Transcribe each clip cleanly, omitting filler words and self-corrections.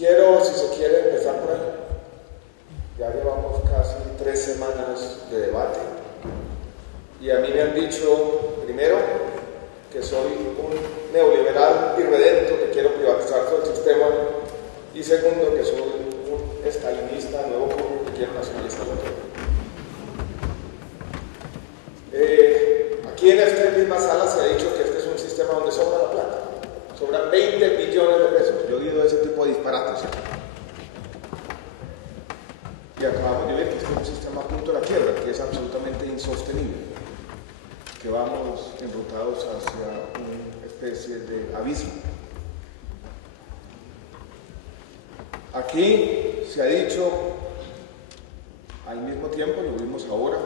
Quiero, si se quiere, empezar por ahí. Ya llevamos casi 3 semanas de debate y a mí me han dicho, primero, que soy un neoliberal irredento que quiero privatizar todo el sistema, y segundo, que soy un estalinista nuevo que quiero nacionalizar todo. Aquí en esta misma sala se ha dicho que este es un sistema donde sobra la plata. Sobran 20 billones de pesos. Yo he oído ese tipo de disparates. Y acabamos de ver que este es un sistema a punto de la quiebra, que es absolutamente insostenible. Que vamos enrutados hacia una especie de abismo. Aquí se ha dicho, al mismo tiempo, lo vimos ahora,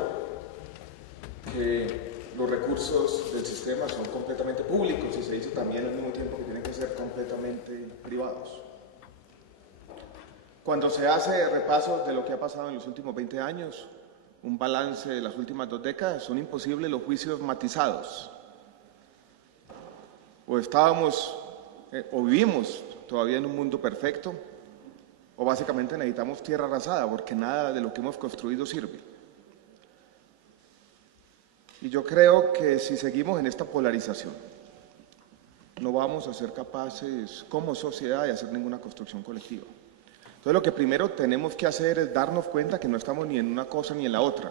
que los recursos del sistema son completamente públicos, y se dice también al mismo tiempo que tienen que ser completamente privados. Cuando se hace repaso de lo que ha pasado en los últimos 20 años, un balance de las últimas 2 décadas, son imposibles los juicios matizados. O estábamos, o vivimos todavía en un mundo perfecto, o básicamente necesitamos tierra arrasada, porque nada de lo que hemos construido sirve. Y yo creo que si seguimos en esta polarización, no vamos a ser capaces como sociedad de hacer ninguna construcción colectiva. Entonces lo que primero tenemos que hacer es darnos cuenta que no estamos ni en una cosa ni en la otra,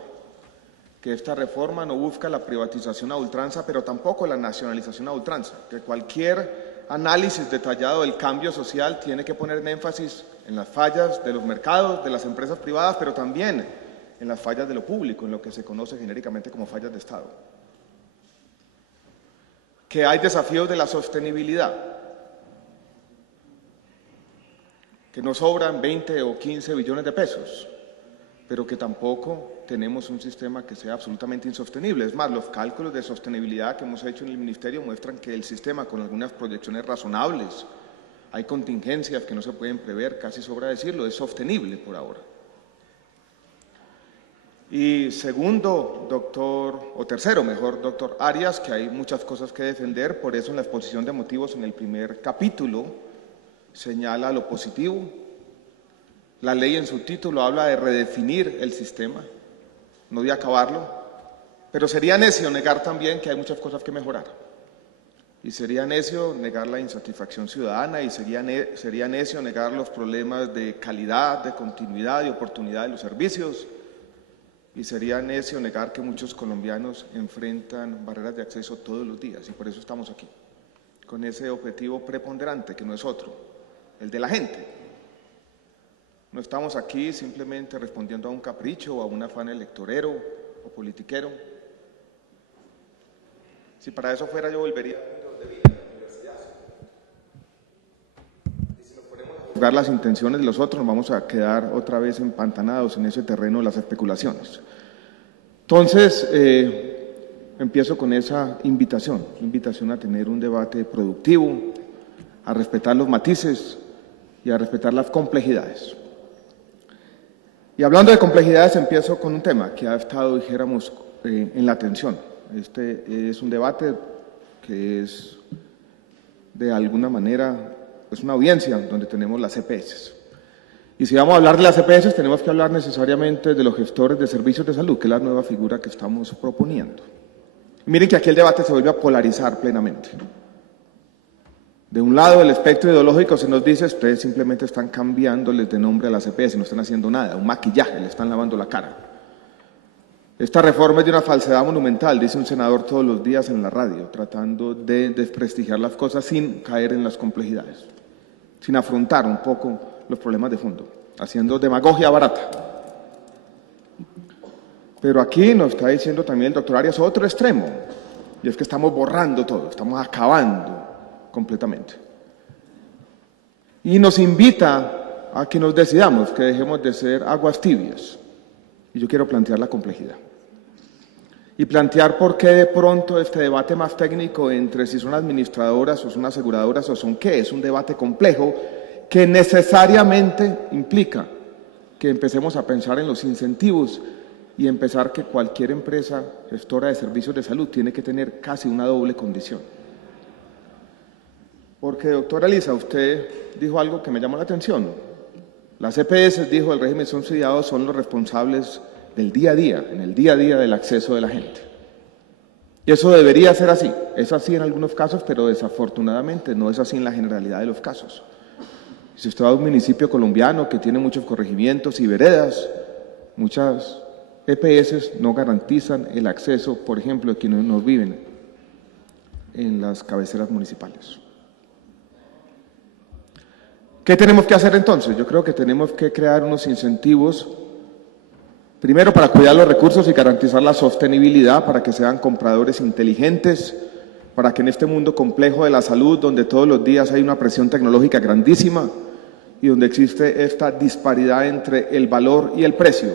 que esta reforma no busca la privatización a ultranza, pero tampoco la nacionalización a ultranza, que cualquier análisis detallado del cambio social tiene que poner en énfasis en las fallas de los mercados, de las empresas privadas, pero también en las fallas de lo público, en lo que se conoce genéricamente como fallas de Estado. Que hay desafíos de la sostenibilidad, que no sobran 20 o 15 billones de pesos, pero que tampoco tenemos un sistema que sea absolutamente insostenible. Es más, los cálculos de sostenibilidad que hemos hecho en el Ministerio muestran que el sistema, con algunas proyecciones razonables, hay contingencias que no se pueden prever, casi sobra decirlo, es sostenible por ahora. Y segundo, doctor Arias, que hay muchas cosas que defender, por eso en la exposición de motivos en el primer capítulo señala lo positivo. La ley en su título habla de redefinir el sistema, no de acabarlo, pero sería necio negar también que hay muchas cosas que mejorar. Y sería necio negar la insatisfacción ciudadana, y sería necio negar los problemas de calidad, de continuidad, de oportunidad de los servicios. Y sería necio negar que muchos colombianos enfrentan barreras de acceso todos los días, y por eso estamos aquí, con ese objetivo preponderante que no es otro, el de la gente. No estamos aquí simplemente respondiendo a un capricho o a un afán electorero o politiquero. Si para eso fuera, yo volvería a vida, a universidad. Y si nos ponemos a juzgar las intenciones de los otros, nos vamos a quedar otra vez empantanados en ese terreno de las especulaciones. Entonces, empiezo con esa invitación a tener un debate productivo, a respetar los matices y a respetar las complejidades. Y hablando de complejidades, empiezo con un tema que ha estado, dijéramos, en la atención. Este es un debate que es, de alguna manera, es una audiencia donde tenemos las EPS. Y si vamos a hablar de las EPS, tenemos que hablar necesariamente de los gestores de servicios de salud, que es la nueva figura que estamos proponiendo. Y miren que aquí el debate se vuelve a polarizar plenamente. De un lado del espectro ideológico se nos dice, ustedes simplemente están cambiándoles de nombre a las EPS, no están haciendo nada, un maquillaje, le están lavando la cara. Esta reforma es de una falsedad monumental, dice un senador todos los días en la radio, tratando de desprestigiar las cosas sin caer en las complejidades, sin afrontar un poco los problemas de fondo, haciendo demagogia barata. Pero aquí nos está diciendo también el doctor Arias otro extremo, y es que estamos borrando todo, estamos acabando completamente. Y nos invita a que nos decidamos, que dejemos de ser aguas tibias. Y yo quiero plantear la complejidad. Y plantear por qué de pronto este debate más técnico entre si son administradoras o son aseguradoras o son qué, es un debate complejo que necesariamente implica que empecemos a pensar en los incentivos y empezar que cualquier empresa gestora de servicios de salud tiene que tener casi una doble condición. Porque, doctora Elisa, usted dijo algo que me llamó la atención. Las EPS, dijo, el régimen subsidiado son los responsables del día a día, en el día a día del acceso de la gente. Y eso debería ser así. Es así en algunos casos, pero desafortunadamente no es así en la generalidad de los casos. Si usted va a un municipio colombiano que tiene muchos corregimientos y veredas, muchas EPS no garantizan el acceso, por ejemplo, de quienes no viven en las cabeceras municipales. ¿Qué tenemos que hacer entonces? Yo creo que tenemos que crear unos incentivos, primero para cuidar los recursos y garantizar la sostenibilidad, para que sean compradores inteligentes, para que en este mundo complejo de la salud, donde todos los días hay una presión tecnológica grandísima y donde existe esta disparidad entre el valor y el precio,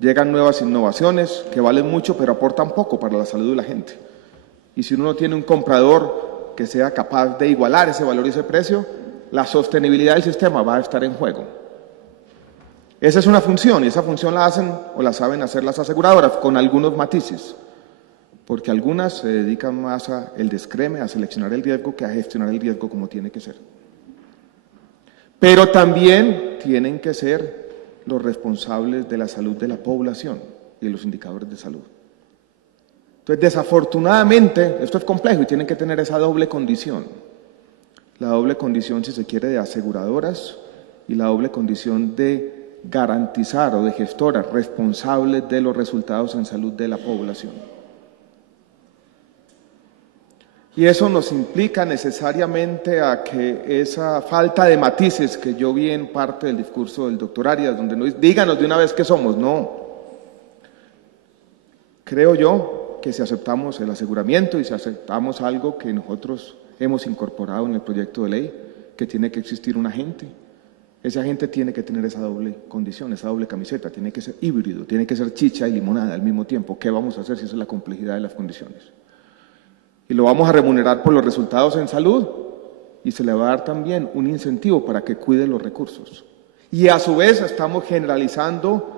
llegan nuevas innovaciones que valen mucho pero aportan poco para la salud de la gente. Y si uno no tiene un comprador que sea capaz de igualar ese valor y ese precio, la sostenibilidad del sistema va a estar en juego. Esa es una función, y esa función la hacen o la saben hacer las aseguradoras, con algunos matices, porque algunas se dedican más a el descreme, a seleccionar el riesgo, que a gestionar el riesgo como tiene que ser. Pero también tienen que ser los responsables de la salud de la población y de los indicadores de salud. Entonces, desafortunadamente, esto es complejo y tienen que tener esa doble condición. La doble condición, si se quiere, de aseguradoras y la doble condición de garantizar o de gestoras responsables de los resultados en salud de la población. Y eso nos implica necesariamente a que esa falta de matices que yo vi en parte del discurso del doctor Arias, donde no díganos de una vez qué somos, no. Creo yo que si aceptamos el aseguramiento y si aceptamos algo que nosotros hemos incorporado en el proyecto de ley, que tiene que existir un agente. Ese agente tiene que tener esa doble condición, esa doble camiseta, tiene que ser híbrido, tiene que ser chicha y limonada al mismo tiempo. ¿Qué vamos a hacer si esa es la complejidad de las condiciones? Y lo vamos a remunerar por los resultados en salud y se le va a dar también un incentivo para que cuide los recursos. Y a su vez estamos generalizando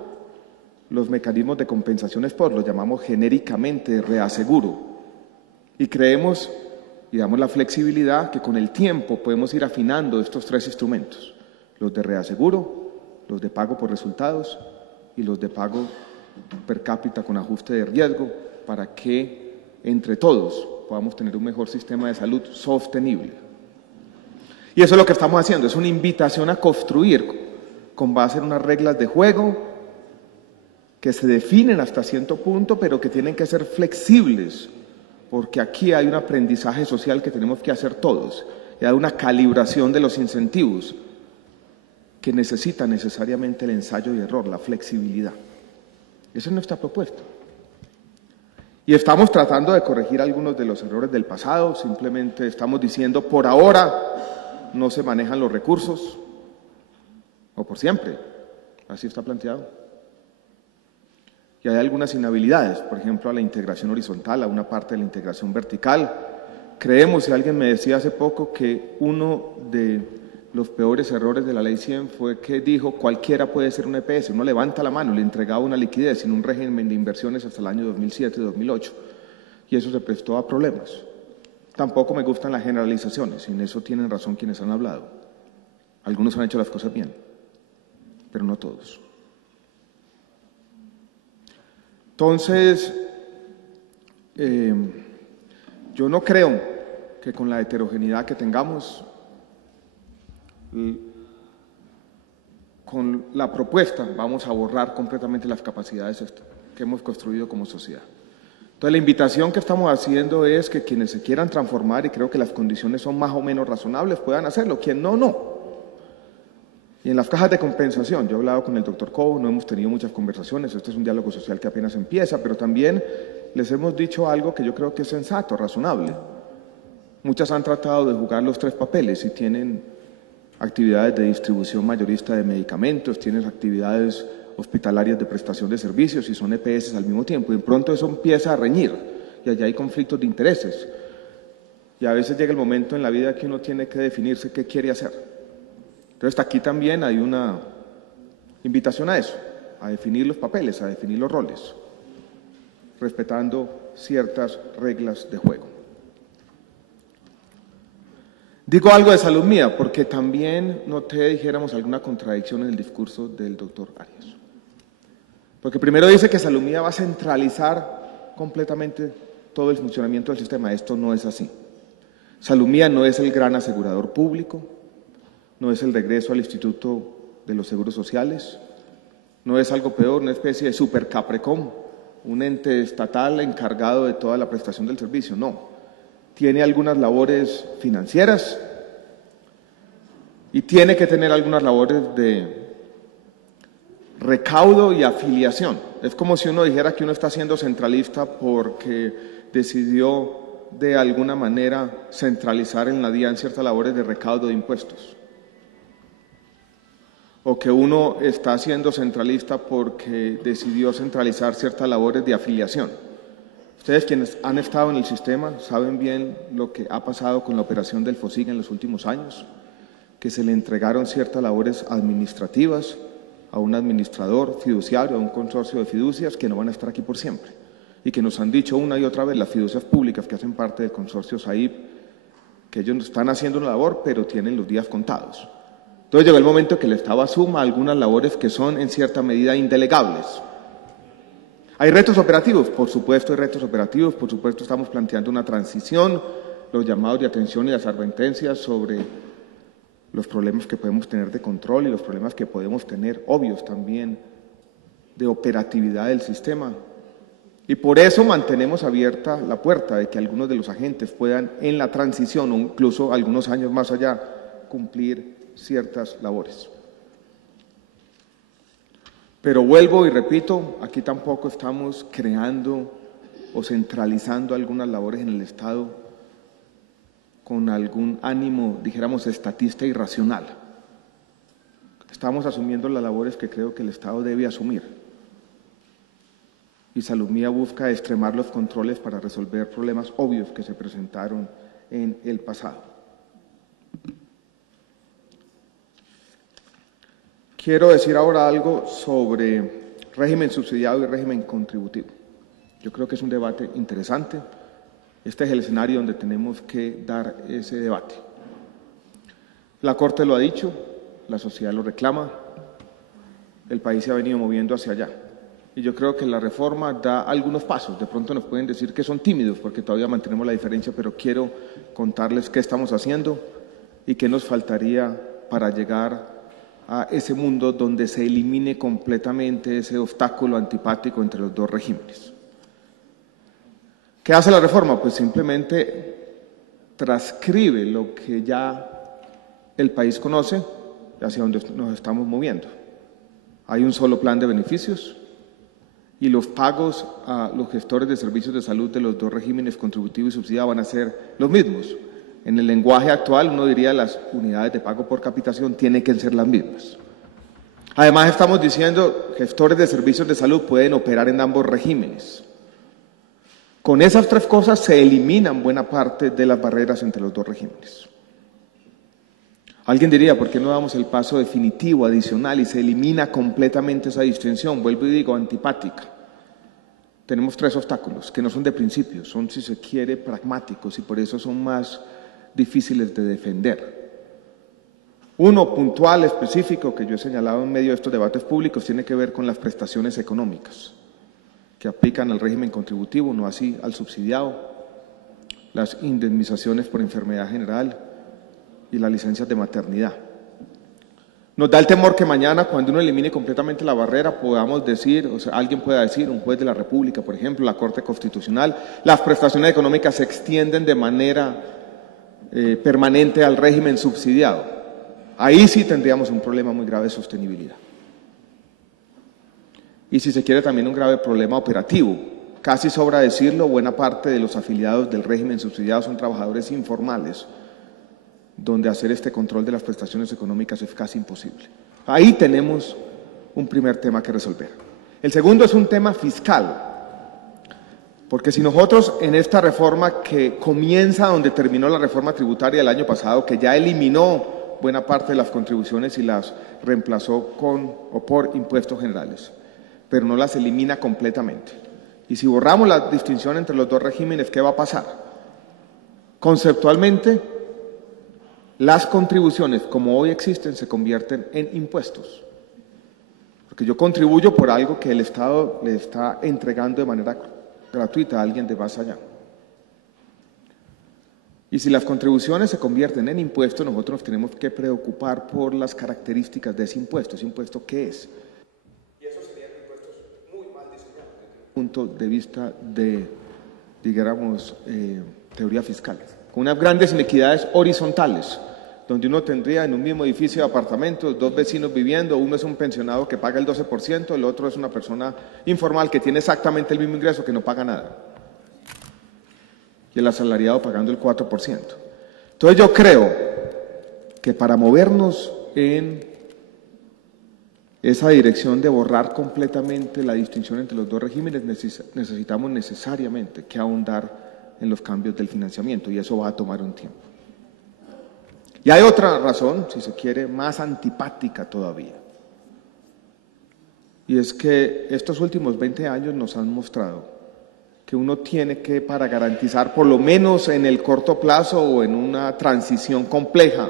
los mecanismos de compensaciones por, los llamamos genéricamente reaseguro. Y creemos y damos la flexibilidad que con el tiempo podemos ir afinando estos tres instrumentos, los de reaseguro, los de pago por resultados y los de pago per cápita con ajuste de riesgo, para que entre todos podamos tener un mejor sistema de salud sostenible. Y eso es lo que estamos haciendo, es una invitación a construir con base en unas reglas de juego que se definen hasta cierto punto, pero que tienen que ser flexibles, porque aquí hay un aprendizaje social que tenemos que hacer todos, y hay una calibración de los incentivos que necesita necesariamente el ensayo y error, la flexibilidad. Esa es nuestra propuesta. Y estamos tratando de corregir algunos de los errores del pasado, simplemente estamos diciendo, por ahora no se manejan los recursos, o por siempre, así está planteado. Y hay algunas inhabilidades, por ejemplo, a la integración horizontal, a una parte de la integración vertical. Creemos, y alguien me decía hace poco, que uno de los peores errores de la Ley 100 fue que dijo cualquiera puede ser un EPS. Uno levanta la mano, le entregaba una liquidez sin un régimen de inversiones hasta el año 2007-2008. Y eso se prestó a problemas. Tampoco me gustan las generalizaciones, y en eso tienen razón quienes han hablado. Algunos han hecho las cosas bien, pero no todos. Entonces, yo no creo que con la heterogeneidad que tengamos, con la propuesta vamos a borrar completamente las capacidades que hemos construido como sociedad. Entonces, la invitación que estamos haciendo es que quienes se quieran transformar, y creo que las condiciones son más o menos razonables, puedan hacerlo. Quien no, no. Y en las cajas de compensación, yo he hablado con el doctor Cobo, no hemos tenido muchas conversaciones, este es un diálogo social que apenas empieza, pero también les hemos dicho algo que yo creo que es sensato, razonable. Muchas han tratado de jugar los tres papeles y tienen actividades de distribución mayorista de medicamentos, tienen actividades hospitalarias de prestación de servicios y son EPS al mismo tiempo. Y de pronto eso empieza a reñir y allá hay conflictos de intereses. Y a veces llega el momento en la vida que uno tiene que definirse qué quiere hacer. Entonces, aquí también hay una invitación a eso, a definir los papeles, a definir los roles, respetando ciertas reglas de juego. Digo algo de salud mía porque también noté, dijéramos, alguna contradicción en el discurso del doctor Arias. Porque primero dice que salud mía va a centralizar completamente todo el funcionamiento del sistema. Esto no es así. Salud mía no es el gran asegurador público, no es el regreso al Instituto de los Seguros Sociales, no es algo peor, una especie de super Caprecom, un ente estatal encargado de toda la prestación del servicio. No, tiene algunas labores financieras y tiene que tener algunas labores de recaudo y afiliación. Es como si uno dijera que uno está siendo centralista porque decidió de alguna manera centralizar en la DIAN ciertas labores de recaudo de impuestos. O que uno está siendo centralista porque decidió centralizar ciertas labores de afiliación. Ustedes quienes han estado en el sistema saben bien lo que ha pasado con la operación del FOSIG en los últimos años, que se le entregaron ciertas labores administrativas a un administrador fiduciario, a un consorcio de fiducias que no van a estar aquí por siempre y que nos han dicho una y otra vez las fiducias públicas que hacen parte del consorcio SAIP que ellos están haciendo una labor pero tienen los días contados. Entonces llegó el momento que el Estado asuma algunas labores que son en cierta medida indelegables. ¿Hay retos operativos? Por supuesto hay retos operativos, por supuesto estamos planteando una transición, los llamados de atención y las advertencias sobre los problemas que podemos tener de control y los problemas que podemos tener, obvios también, de operatividad del sistema. Y por eso mantenemos abierta la puerta de que algunos de los agentes puedan en la transición o incluso algunos años más allá cumplir ciertas labores. Pero vuelvo y repito, aquí tampoco estamos creando o centralizando algunas labores en el Estado con algún ánimo, dijéramos, estatista irracional. Estamos asumiendo las labores que creo que el Estado debe asumir. Y Salud Mía busca extremar los controles para resolver problemas obvios que se presentaron en el pasado. Quiero decir ahora algo sobre régimen subsidiado y régimen contributivo. Yo creo que es un debate interesante. Este es el escenario donde tenemos que dar ese debate. La Corte lo ha dicho, la sociedad lo reclama, el país se ha venido moviendo hacia allá. Y yo creo que la reforma da algunos pasos. De pronto nos pueden decir que son tímidos porque todavía mantenemos la diferencia, pero quiero contarles qué estamos haciendo y qué nos faltaría para llegar a ese mundo donde se elimine completamente ese obstáculo antipático entre los dos regímenes. ¿Qué hace la reforma? Pues simplemente transcribe lo que ya el país conoce hacia donde nos estamos moviendo. Hay un solo plan de beneficios y los pagos a los gestores de servicios de salud de los dos regímenes contributivo y subsidiado van a ser los mismos. En el lenguaje actual uno diría las unidades de pago por capitación tienen que ser las mismas. Además estamos diciendo gestores de servicios de salud pueden operar en ambos regímenes. Con esas tres cosas se eliminan buena parte de las barreras entre los dos regímenes. Alguien diría, ¿por qué no damos el paso definitivo, adicional, y se elimina completamente esa distinción? Vuelvo y digo, antipática. Tenemos tres obstáculos que no son de principio, son, si se quiere, pragmáticos y por eso son más difíciles de defender. Uno puntual, específico, que yo he señalado en medio de estos debates públicos, tiene que ver con las prestaciones económicas que aplican al régimen contributivo, no así al subsidiado, las indemnizaciones por enfermedad general y las licencias de maternidad. Nos da el temor que mañana, cuando uno elimine completamente la barrera, podamos decir, o sea, alguien pueda decir, un juez de la República, por ejemplo, la Corte Constitucional, las prestaciones económicas se extienden de manera permanente al régimen subsidiado. Ahí sí tendríamos un problema muy grave de sostenibilidad. Y si se quiere también un grave problema operativo. Casi sobra decirlo, buena parte de los afiliados del régimen subsidiado son trabajadores informales, donde hacer este control de las prestaciones económicas es casi imposible. Ahí tenemos un primer tema que resolver. El segundo es un tema fiscal, porque si nosotros en esta reforma que comienza donde terminó la reforma tributaria del año pasado, que ya eliminó buena parte de las contribuciones y las reemplazó con o por impuestos generales, pero no las elimina completamente. Y si borramos la distinción entre los dos regímenes, ¿qué va a pasar? Conceptualmente, las contribuciones, como hoy existen, se convierten en impuestos. Porque yo contribuyo por algo que el Estado le está entregando de manera gratuita a alguien de más allá. Y si las contribuciones se convierten en impuestos, nosotros nos tenemos que preocupar por las características de ese impuesto. ¿Ese impuesto qué es? Y esos serían impuestos muy mal diseñados desde el punto de vista de, digamos, teoría fiscal. Con unas grandes inequidades horizontales, donde uno tendría en un mismo edificio de apartamentos 2 vecinos viviendo, uno es un pensionado que paga el 12%, el otro es una persona informal que tiene exactamente el mismo ingreso que no paga nada. Y el asalariado pagando el 4%. Entonces yo creo que para movernos en esa dirección de borrar completamente la distinción entre los dos regímenes, necesitamos necesariamente que ahondar en los cambios del financiamiento, y eso va a tomar un tiempo. Y hay otra razón, si se quiere, más antipática todavía. Y es que estos últimos 20 años nos han mostrado que uno tiene que, para garantizar, por lo menos en el corto plazo o en una transición compleja,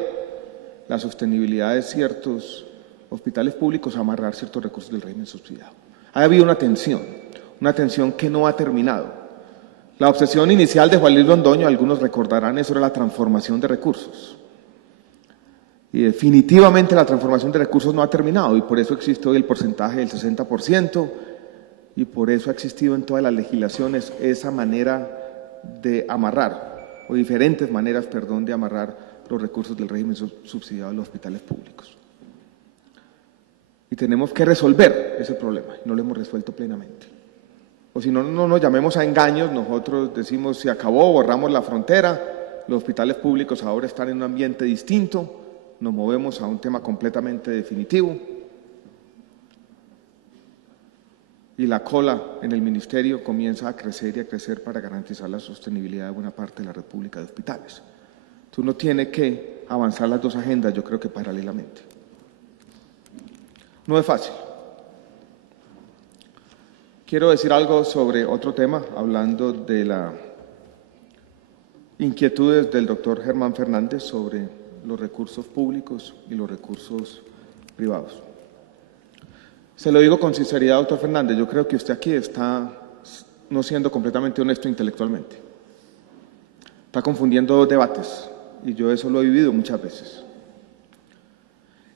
la sostenibilidad de ciertos hospitales públicos, amarrar ciertos recursos del régimen subsidiado. Ha habido una tensión que no ha terminado. La obsesión inicial de Juan Luis Londoño, algunos recordarán, eso era la transformación de recursos. Y definitivamente la transformación de recursos no ha terminado, y por eso existe hoy el porcentaje del 60%, y por eso ha existido en todas las legislaciones esa manera de amarrar, o diferentes maneras, perdón, de amarrar los recursos del régimen subsidiado a los hospitales públicos. Y tenemos que resolver ese problema, y no lo hemos resuelto plenamente. O si no, no nos llamemos a engaños, nosotros decimos se acabó, borramos la frontera, los hospitales públicos ahora están en un ambiente distinto, nos movemos a un tema completamente definitivo, y la cola en el ministerio comienza a crecer y a crecer para garantizar la sostenibilidad de buena parte de la red pública de hospitales. Entonces uno tiene que avanzar las dos agendas, yo creo que paralelamente. No es fácil. Quiero decir algo sobre otro tema, hablando de las inquietudes del doctor Germán Fernández sobre los recursos públicos y los recursos privados. Se lo digo con sinceridad, doctor Fernández, yo creo que usted aquí está no siendo completamente honesto intelectualmente. Está confundiendo dos debates, y yo eso lo he vivido muchas veces.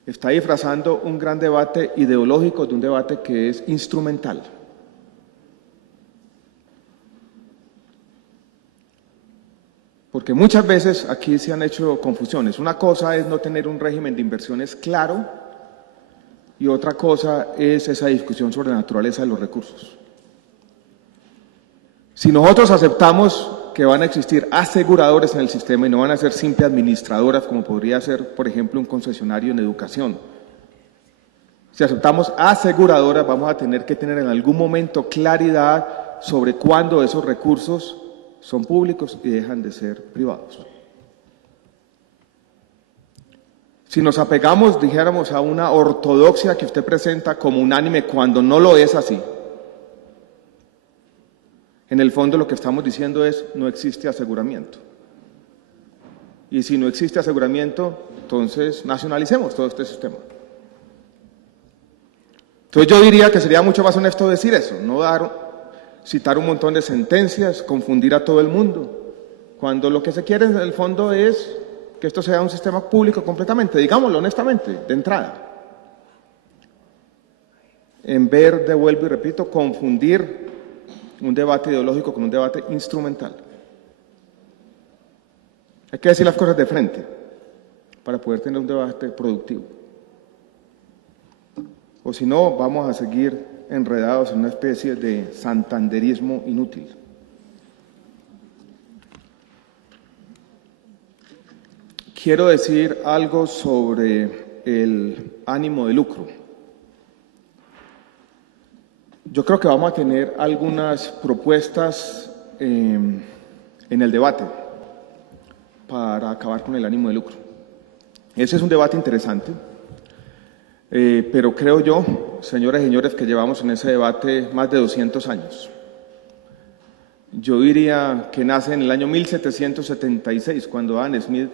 Está disfrazando un gran debate ideológico de un debate que es instrumental. Porque muchas veces aquí se han hecho confusiones. Una cosa es no tener un régimen de inversiones claro, y otra cosa es esa discusión sobre la naturaleza de los recursos. Si nosotros aceptamos que van a existir aseguradores en el sistema y no van a ser simples administradoras, como podría ser, por ejemplo, un concesionario en educación, si aceptamos aseguradoras, vamos a tener que tener en algún momento claridad sobre cuándo esos recursos son públicos y dejan de ser privados. Si nos apegamos, dijéramos, a una ortodoxia que usted presenta como unánime cuando no lo es así, en el fondo lo que estamos diciendo es no existe aseguramiento. Y si no existe aseguramiento, entonces nacionalicemos todo este sistema. Entonces yo diría que sería mucho más honesto decir eso, no citar un montón de sentencias, confundir a todo el mundo, cuando lo que se quiere en el fondo es que esto sea un sistema público completamente, digámoslo honestamente, de entrada. En vez de, vuelvo y repito, confundir un debate ideológico con un debate instrumental. Hay que decir las cosas de frente para poder tener un debate productivo. O si no, vamos a seguir enredados en una especie de santanderismo inútil. Quiero decir algo sobre el ánimo de lucro. Yo creo que vamos a tener algunas propuestas en el debate para acabar con el ánimo de lucro. Ese es un debate interesante, pero creo yo, señoras y señores, que llevamos en ese debate más de 200 años. Yo diría que nace en el año 1776, cuando Adam Smith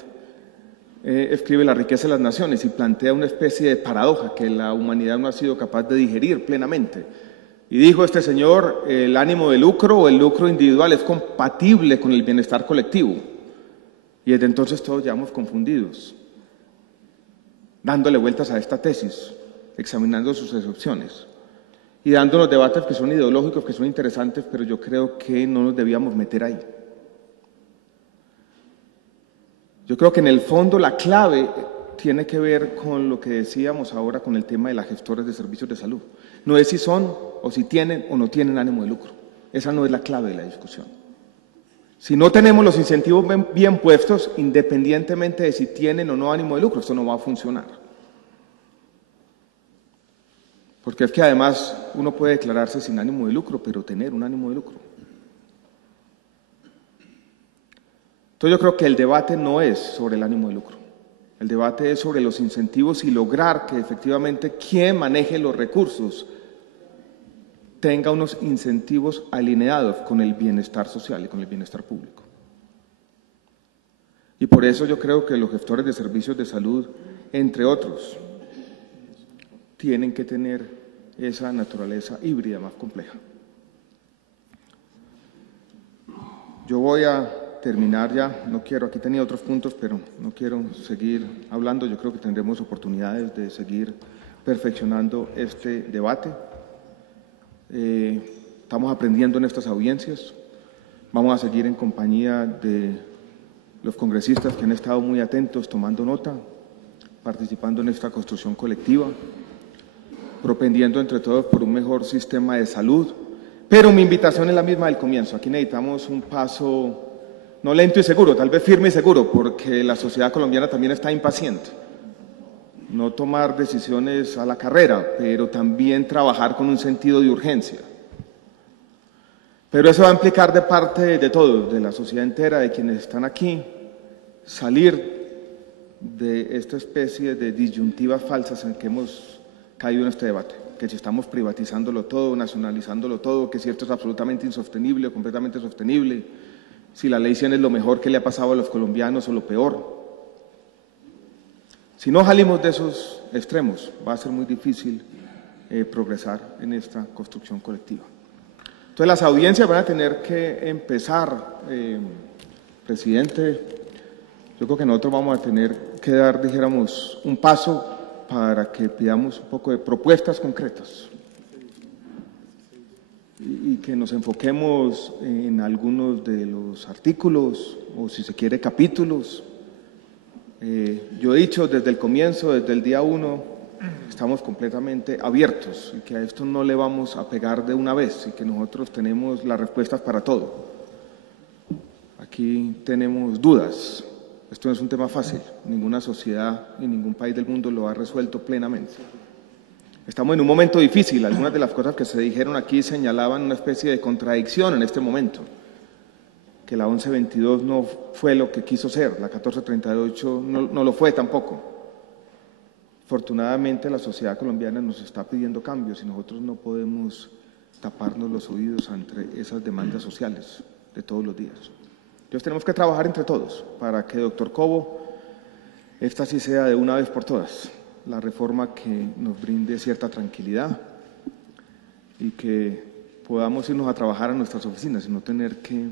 escribe La riqueza de las naciones y plantea una especie de paradoja que la humanidad no ha sido capaz de digerir plenamente. Y dijo este señor, el ánimo de lucro o el lucro individual es compatible con el bienestar colectivo. Y desde entonces todos llevamos confundidos, dándole vueltas a esta tesis, examinando sus excepciones y dándonos debates que son ideológicos, que son interesantes, pero yo creo que no nos debíamos meter ahí. Yo creo que en el fondo la clave tiene que ver con lo que decíamos ahora con el tema de las gestoras de servicios de salud. No es si son o si tienen o no tienen ánimo de lucro. Esa no es la clave de la discusión. Si no tenemos los incentivos bien puestos, independientemente de si tienen o no ánimo de lucro, esto no va a funcionar. Porque es que además uno puede declararse sin ánimo de lucro, pero tener un ánimo de lucro. Entonces yo creo que el debate no es sobre el ánimo de lucro. El debate es sobre los incentivos y lograr que efectivamente quien maneje los recursos tenga unos incentivos alineados con el bienestar social y con el bienestar público. Y por eso yo creo que los gestores de servicios de salud, entre otros, tienen que tener esa naturaleza híbrida más compleja. Yo voy a terminar ya, no quiero, aquí tenía otros puntos, pero no quiero seguir hablando. Yo creo que tendremos oportunidades de seguir perfeccionando este debate. Estamos aprendiendo en estas audiencias, vamos a seguir en compañía de los congresistas que han estado muy atentos, tomando nota, participando en esta construcción colectiva, propendiendo entre todos por un mejor sistema de salud, pero mi invitación es la misma del comienzo. Aquí necesitamos un paso no lento y seguro, tal vez firme y seguro, porque la sociedad colombiana también está impaciente. No tomar decisiones a la carrera, pero también trabajar con un sentido de urgencia. Pero eso va a implicar de parte de todos, de la sociedad entera, de quienes están aquí, salir de esta especie de disyuntivas falsas en que hemos caído en este debate, que si estamos privatizándolo todo, nacionalizándolo todo, que si esto es absolutamente insostenible o completamente sostenible, si la ley 100 es lo mejor que le ha pasado a los colombianos o lo peor. Si no salimos de esos extremos, va a ser muy difícil progresar en esta construcción colectiva. Entonces las audiencias van a tener que empezar, presidente, yo creo que nosotros vamos a tener que dar, dijéramos, un paso para que pidamos un poco de propuestas concretas y que nos enfoquemos en algunos de los artículos o si se quiere capítulos. Yo he dicho desde el comienzo, desde el día 1, estamos completamente abiertos y que a esto no le vamos a pegar de una vez y que nosotros tenemos las respuestas para todo. Aquí tenemos dudas. Esto no es un tema fácil, ninguna sociedad y ningún país del mundo lo ha resuelto plenamente. Estamos en un momento difícil, algunas de las cosas que se dijeron aquí señalaban una especie de contradicción en este momento, que la 1122 no fue lo que quiso ser, la 1438 no lo fue tampoco. Afortunadamente la sociedad colombiana nos está pidiendo cambios y nosotros no podemos taparnos los oídos ante esas demandas sociales de todos los días. Entonces tenemos que trabajar entre todos para que, doctor Cobo, esta sí sea de una vez por todas la reforma que nos brinde cierta tranquilidad y que podamos irnos a trabajar a nuestras oficinas y no tener que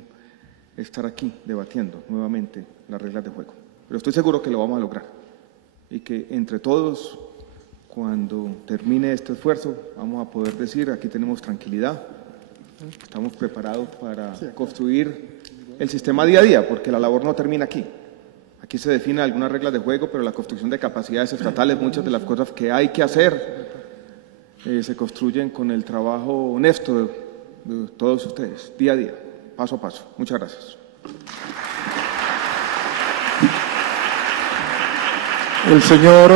estar aquí debatiendo nuevamente las reglas de juego. Pero estoy seguro que lo vamos a lograr y que entre todos, cuando termine este esfuerzo, vamos a poder decir, aquí tenemos tranquilidad, estamos preparados para construir el sistema día a día, porque la labor no termina aquí. Aquí se definen algunas reglas de juego, pero la construcción de capacidades estatales, muchas de las cosas que hay que hacer, se construyen con el trabajo honesto de todos ustedes, día a día, paso a paso. Muchas gracias. El señor